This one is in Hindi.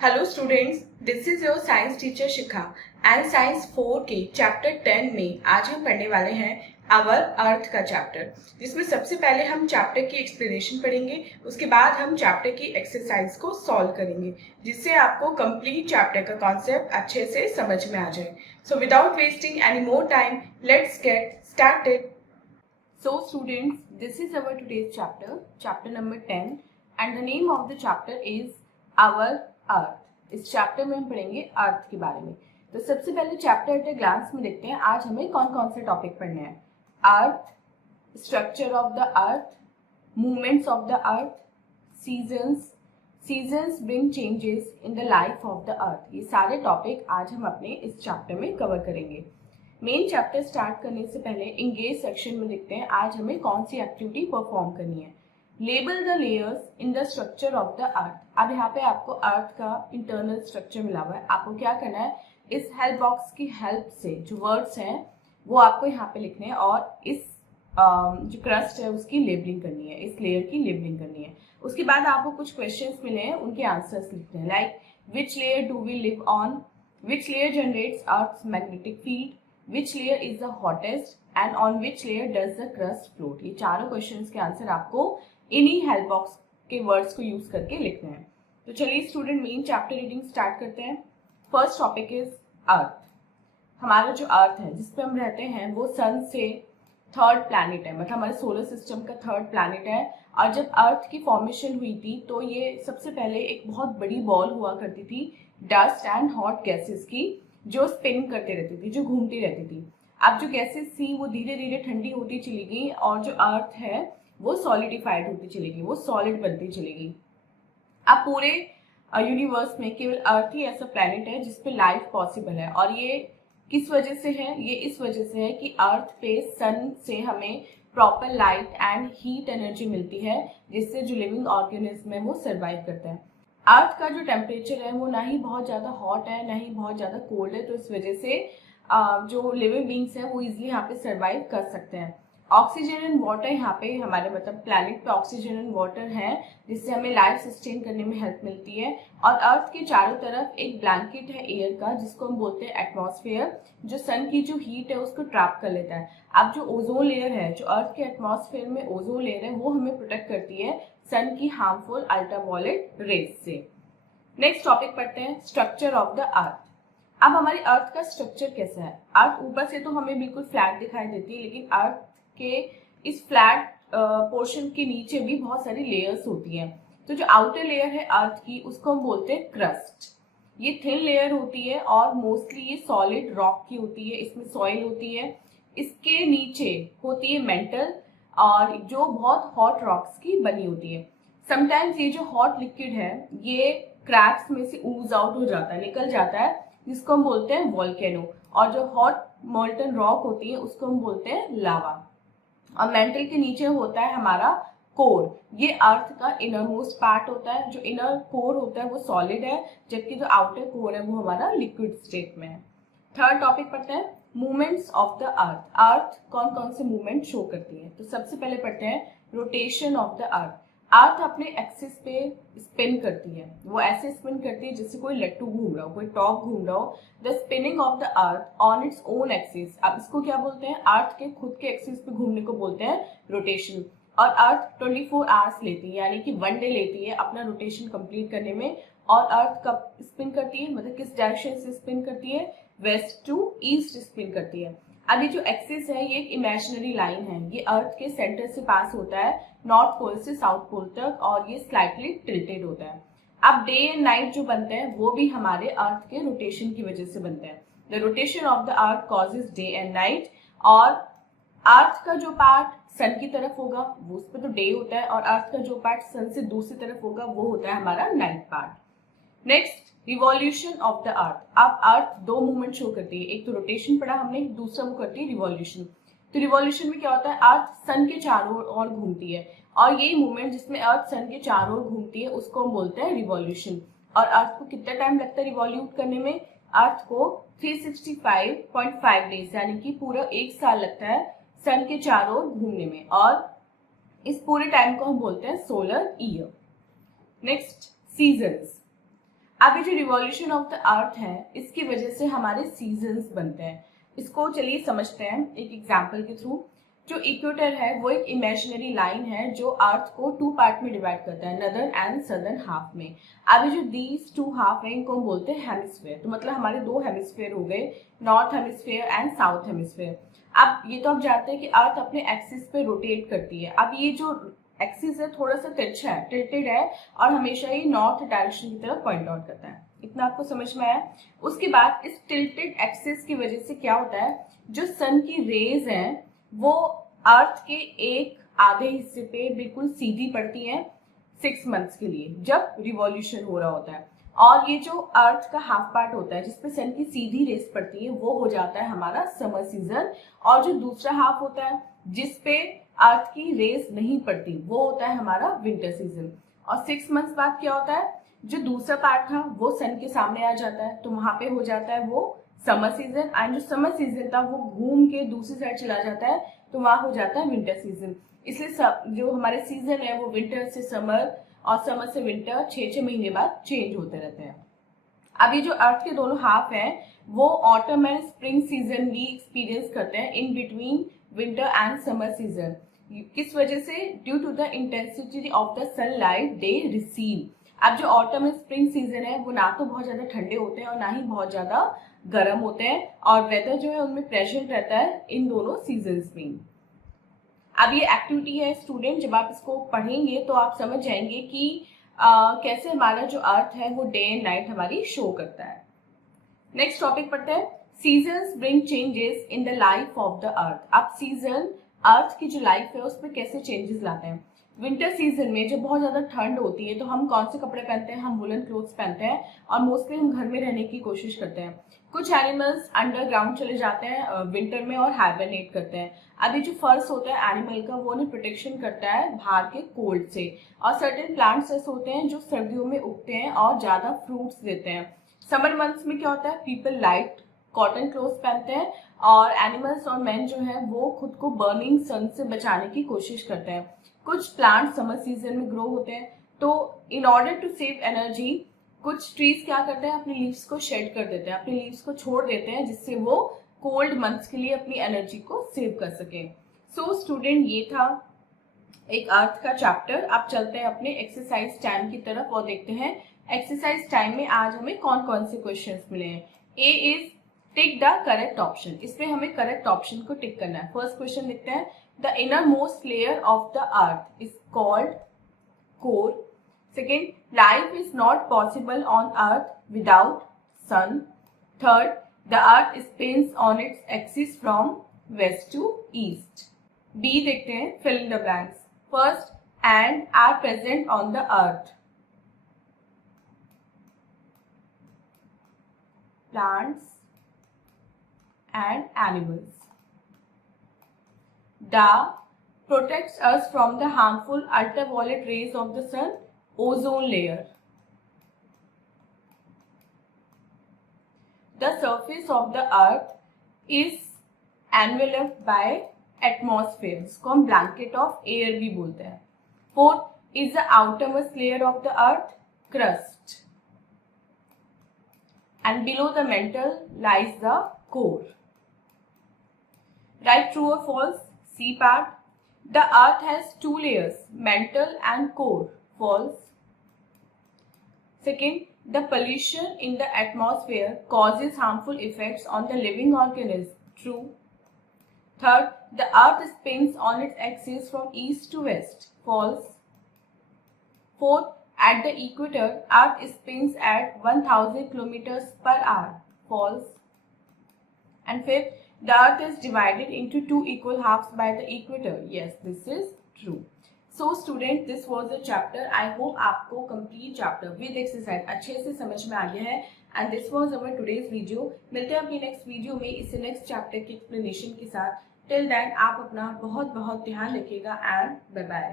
Hello students, this is your science teacher Shikha and science 4 के चैप्टर 10 में आज हम पढ़ने वाले हैं आवर अर्थ का चैप्टर, जिसमें सबसे पहले हम चैप्टर की एक्सप्लेनेशन पढ़ेंगे। उसके बाद हम चैप्टर की एक्सरसाइज को सॉल्व करेंगे, जिससे आपको कंप्लीट चैप्टर का कॉन्सेप्ट अच्छे से समझ में आ जाए। So without wasting any more time, let's get started. So students, this is our today's chapter, chapter number 10, and the name of the chapter is our earth. इस चैप्टर में हम पढ़ेंगे अर्थ के बारे में। तो सबसे पहले चैप्टर एट ए ग्लांस में देखते हैं आज हमें कौन कौन से टॉपिक पढ़ने हैं। Earth, structure of the earth, movements of the earth, seasons, seasons bring changes in the life of the earth. ये सारे टॉपिक आज हम अपने इस चैप्टर में कवर करेंगे। मेन चैप्टर स्टार्ट करने से पहले इंगेज सेक्शन में देखते हैं आज हमें कौन सी एक्टिविटी परफॉर्म करनी है। Label the layers in the structure of the अर्थ। अब यहाँ पे आपको अर्थ का इंटरनल स्ट्रक्चर मिला हुआ है। आपको क्या करना है, इस हेल्प बॉक्स की हेल्प से जो वर्ड्स हैं वो आपको यहाँ पे लिखने हैं और इस जो क्रस्ट है उसकी लेबलिंग करनी है, इस लेयर की लेबलिंग करनी है। उसके बाद आपको कुछ क्वेश्चंस मिले हैं, उनके आंसर्स लिखने हैं। Like which layer do we live on, which layer generates earth's magnetic field, which layer is the hottest and on which layer does the crust float। ये चारों क्वेश्चंस के आंसर आपको इन्हीं हेल्प बॉक्स के वर्ड्स को यूज करके लिखने हैं। तो चलिए student main chapter reading start करते हैं। First topic is earth. हमारा जो अर्थ है जिस पे हम रहते हैं वो सन से थर्ड प्लैनेट है, मतलब हमारे सोलर सिस्टम का थर्ड प्लैनेट है। और जब अर्थ की फॉर्मेशन हुई थी तो ये सबसे पहले एक बहुत बड़ी बॉल हुआ करती थी डस्ट एंड हॉट गैसेस की, जो स्पिन करते रहती थी, जो घूमती रहती थी। अब जो गैसेस थी वो धीरे धीरे ठंडी होती चली गई और जो अर्थ है वो सॉलिडिफाइड होती चली गई, वो सॉलिड बनती चली गई। अब पूरे यूनिवर्स में केवल अर्थ ही ऐसा प्लैनेट है जिसपे लाइफ पॉसिबल है। और ये किस वजह से है? ये इस वजह से है कि अर्थ पे सन से हमें proper light and heat energy मिलती है, जिससे जो लिविंग ऑर्गेनिज्म है वो सर्वाइव करता है। अर्थ का जो टेम्परेचर है वो ना ही बहुत ज़्यादा हॉट है ना ही बहुत ज़्यादा कोल्ड है, तो इस वजह से जो लिविंग बींग्स हैं वो इजीली यहाँ पे सर्वाइव कर सकते हैं। ऑक्सीजन एंड वाटर यहाँ पे हमारे मतलब प्लैनेट पे ऑक्सीजन एंड वाटर है, जिससे हमें लाइफ सस्टेन करने में हेल्प मिलती है। और अर्थ के चारों तरफ एक ब्लैंकेट है एयर का, जिसको हम बोलते हैं एटमॉस्फेयर, जो सन की जो हीट है उसको ट्रैप कर लेता है। अब जो ओजोन लेयर है, जो अर्थ के एटमॉस्फेयर में ओजोन लेयर है, वो हमें प्रोटेक्ट करती है सन की हार्मफुल अल्ट्रावायलेट रेज से। नेक्स्ट टॉपिक पढ़ते हैं, स्ट्रक्चर ऑफ द अर्थ। अब हमारी अर्थ का स्ट्रक्चर कैसा है? अर्थ ऊपर से तो हमें बिल्कुल फ्लैट दिखाई देती है, लेकिन अर्थ के इस फ्लैट पोर्शन के नीचे भी बहुत सारी लेयर्स होती हैं। तो जो आउटर लेयर है अर्थ की उसको हम बोलते हैं क्रस्ट। ये थिन लेयर होती है और मोस्टली ये सॉलिड रॉक की होती है, इसमें सॉइल होती है। इसके नीचे होती है मेंटल, और जो बहुत हॉट रॉक्स की बनी होती है। समटाइम्स ये जो हॉट लिक्विड है ये क्रैक्स में से ऊज आउट हो जाता है, निकल जाता है, जिसको हम बोलते हैं वोल्केनो। और जो हॉट मोल्टन रॉक होती है उसको हम बोलते हैं लावा। और मेंटल के नीचे होता है हमारा कोर। ये अर्थ का इनर मोस्ट पार्ट होता है। जो इनर कोर होता है वो सॉलिड है, जबकि जो आउटर कोर है वो हमारा लिक्विड स्टेट में है। थर्ड टॉपिक पढ़ते हैं, मूवमेंट्स ऑफ द अर्थ। अर्थ कौन कौन से मूवमेंट शो करती है? तो सबसे पहले पढ़ते हैं रोटेशन ऑफ द अर्थ। अर्थ अपने एक्सिस पे स्पिन करती है, वो ऐसे स्पिन करती है जैसे कोई लट्टू घूम रहा हो, कोई टॉप घूम रहा हो। The spinning of the earth on its own axis. अब इसको क्या बोलते हैं? अर्थ के खुद के एक्सिस पे घूमने को बोलते हैं रोटेशन। और अर्थ 24 आवर्स लेती है, यानी कि 1 डे लेती है अपना रोटेशन कंप्लीट करने में। और अर्थ कब स्पिन करती है, मतलब किस डायरेक्शन से स्पिन करती है? वेस्ट टू ईस्ट स्पिन करती है। अभी जो एक्सिस है ये एक इमेजिनरी लाइन है, ये अर्थ के सेंटर से पास होता है नॉर्थ पोल से साउथ पोल तक, और ये स्लाइटली टिल्टेड होता है। अब डे एंड नाइट जो बनते हैं वो भी हमारे अर्थ के रोटेशन की वजह से बनते हैं। The rotation of the earth causes day and night. और अर्थ का जो पार्ट सन की तरफ होगा वो उस पर तो डे होता है, और अर्थ का जो पार्ट सन से दूसरी तरफ होगा वो होता है हमारा night part. Next, revolution of the अर्थ। अब अर्थ दो मूवमेंट शो करती है, एक तो रोटेशन पढ़ा हमने, दूसरा वो करती है रिवॉल्यूशन। तो रिवॉल्यूशन में क्या होता है? अर्थ सन के चारों ओर घूमती है, और ये मूवमेंट जिसमें अर्थ सन के चारों ओर घूमती है उसको हम बोलते हैं रिवॉल्यूशन। और अर्थ को कितना टाइम लगता है रिवॉल्यूट करने में? अर्थ को 365.5 डेज, यानी कि पूरा 1 साल लगता है सन के चारों ओर घूमने में, और इस पूरे टाइम को हम बोलते हैं सोलर ईयर। Next, seasons. अब ये जो रिवॉल्यूशन ऑफ द अर्थ है इसकी वजह से हमारे सीजन्स बनते हैं। इसको चलिए समझते हैं एक एग्जाम्पल के थ्रू। जो इक्वेटर है वो एक इमेजिनरी लाइन है जो अर्थ को 2 पार्ट में डिवाइड करता है, नदर्न एंड सदर्न हाफ में। अब ये जो दीज 2 हाफ है इनको हम बोलते हैं हेमिस्फेयर। तो मतलब हमारे 2 हेमिस्फेयर हो गए, north hemisphere and south hemisphere. अब ये तो आप जानते हैं कि अर्थ अपने एक्सिस पे रोटेट करती है। अब ये जो एक्सिस है थोड़ा सा टिल्टेड है और हमेशा ही नॉर्थ डायरेक्शन की तरफ पॉइंट आउट करता है। इतना आपको समझ में आया। उसके बाद इस टिल्टेड एक्सिस की वजह से क्या होता है, जो सन की रेज हैं वो अर्थ के एक आधे हिस्से पे बिल्कुल सीधी पड़ती हैं 6 मंथ्स के लिए जब रिवॉल्यूशन हो रहा होता है। और ये जो अर्थ का हाफ पार्ट होता है जिसपे सन की सीधी रेस पड़ती है वो हो जाता है हमारा समर सीजन। और जो दूसरा हाफ होता है जिसपे अर्थ की रेस नहीं पड़ती वो होता है हमारा विंटर सीजन। और 6 मंथ्स बाद क्या होता है, जो दूसरा पार्ट था वो सन के सामने आ जाता है तो वहां पे हो जाता है वो समर सीजन। एंड जो समर सीजन था वो घूम के दूसरी साइड चला जाता है तो वहां हो जाता है विंटर सीजन। इसलिए जो हमारे सीजन है वो विंटर से समर और समर से विंटर 6-6 महीने बाद चेंज होते रहते हैं। अभी जो अर्थ के दोनों हाफ हैं वो ऑटम एंड स्प्रिंग सीजन भी एक्सपीरियंस करते हैं in between winter and summer season. किस वजह से, due to the intensity of the sunlight they receive. अब जो ऑटम एंड स्प्रिंग सीजन है वो ना तो बहुत ज्यादा ठंडे होते हैं और ना ही बहुत ज्यादा गर्म होते हैं और वेदर जो है उनमें प्रेजेंट रहता है इन दोनों सीजन्स में। अब ये एक्टिविटी है स्टूडेंट, जब आप इसको पढ़ेंगे तो आप समझ जाएंगे कि कैसे हमारा जो अर्थ है वो डे एंड नाइट हमारी शो करता है। नेक्स्ट टॉपिक पढ़ते हैं, seasons bring changes in the life of the अर्थ। अब सीजन अर्थ की जो लाइफ है उसमें कैसे चेंजेस लाते हैं। विंटर सीजन में जब बहुत ज्यादा ठंड होती है तो हम कौन से कपड़े पहनते हैं, हम वुलन क्लोथ्स पहनते हैं और मोस्टली हम घर में रहने की कोशिश करते हैं। कुछ एनिमल्स अंडरग्राउंड चले जाते हैं विंटर में और हाइबरनेट करते हैं। अभी जो फर्स होता है एनिमल का वो उन्हें प्रोटेक्शन करता है बाहर के कोल्ड से। और सर्टेन प्लांट्स ऐसे होते हैं जो सर्दियों में उगते हैं और ज्यादा फ्रूट्स देते हैं। समर मंथ्स में क्या होता है, पीपल लाइट कॉटन क्लोथ्स पहनते हैं और एनिमल्स और मैन जो है वो खुद को बर्निंग सन से बचाने की कोशिश करते हैं। कुछ प्लांट समर सीजन में ग्रो होते हैं तो in order to save energy कुछ ट्रीज क्या करते हैं, अपनी लीव्स को शेड कर देते हैं, अपनी लीव्स को छोड़ देते हैं जिससे वो कोल्ड मंथ्स के लिए अपनी एनर्जी को सेव कर सके। सो स्टूडेंट ये था एक अर्थ का चैप्टर। अब चलते हैं अपने एक्सरसाइज टाइम की तरफ और देखते हैं एक्सरसाइज टाइम में आज हमें कौन कौन से क्वेश्चंस मिले हैं। A is tick the correct option, इसमें हमें करेक्ट ऑप्शन को टिक करना है। फर्स्ट क्वेश्चन लिखते हैं, the innermost layer of the earth is called core. Second, life is not possible on earth without sun. Third, the earth spins on its axis from west to east. B देखते हैं, fill in the blanks. First, and are present on the earth. Plants and animals. Da protects us from the harmful ultraviolet rays of the sun, ozone layer. The surface of the earth is enveloped by atmosphere, इसको हम blanket of air भी बोलते हैं। Fourth is the outermost layer of the earth, crust. And below the mantle lies the core. Right, true or false? C part. The earth has 2 layers, mantle and core. False. Second, the pollution in the atmosphere causes harmful effects on the living organisms. True. Third, the earth spins on its axis from east to west. False. Fourth, at the equator, Earth spins at 1000 kilometers per hour. False. And fifth, the Earth is divided into 2 equal halves by the equator. Yes, this is true. So student, this was the chapter. I hope आपको complete chapter with exercise अच्छे से समझ में आ गया है। And this was our today's video. मिलते हैं अपनी next video में इस next chapter की explanation के साथ। Till then, आप अपना बहुत बहुत ध्यान रखिएगा and bye bye.